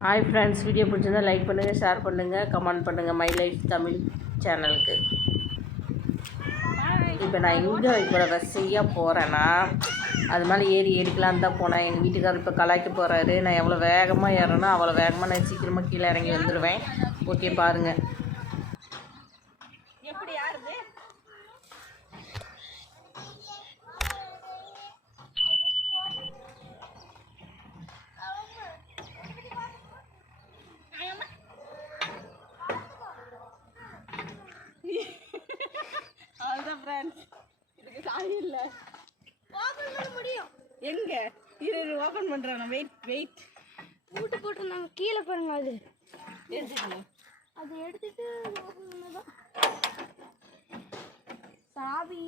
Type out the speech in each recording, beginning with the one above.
Hi friends video பிடிச்சிருந்தா like பண்ணுங்கள் share பண்ணுங்கள் கமெண்ட் பண்ணுங்கள் மை லைஃப் தமிழ் சேனலுக்கு இப்போ நான் எங்கே இப்போ வசதியாக போகிறேன்னா அது மேலே ஏறி ஏறிக்கலான்னு தான் போனேன். எங்கள் வீட்டுக்காரர் இப்போ கலாய்க்க போகிறாரு நான் எவ்வளோ வேகமாக ஏறேனோ அவ்வளோ வேகமாக நான் சீக்கிரமாக கீழே இறங்கி வந்துடுவேன் ஓகே பாருங்கள் ஃப்ரெண்ட்ஸ் இதுக்கு சாவி இல்லை. ஓப்பன் பண்ண முடியும். எங்கே? இது ஓப்பன் பண்ணுறேன் வெயிட் வெயிட் பூட்டு போட்டிருந்தாங்க. கீழே பாருங்க அது. எடுத்துக்கணும் அது எடுத்துட்டு பண்ணதான். சாவி.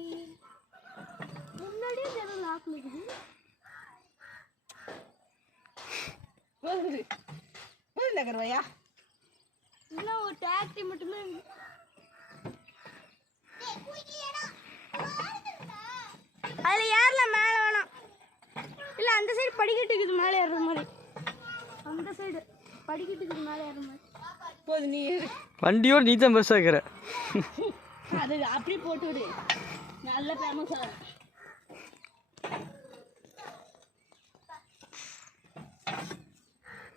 முன்னாடியே தெரியல லாக்ல இருக்குது போகுது போகுது நகர்வையா? இன்னும் ஒரு டாக்ஸி மட்டுமே அதுல ஏறலாம் மேலே வேணாம். இல்ல அந்த சைடு படிக்கட்டு இருக்குது மேலே ஏறுற மாதிரி. அந்த சைடு படிக்கட்டு இருக்குது மேலே ஏறுற மாதிரி. போகுது நீ. வண்டியோட நீ தான் பெருசாக இருக்கிற அது அப்படியே போட்டு விடு. நல்ல ஃபேமஸ் ஆகும்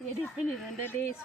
எடிட் பண்ணி ரெண்டு டேஸ்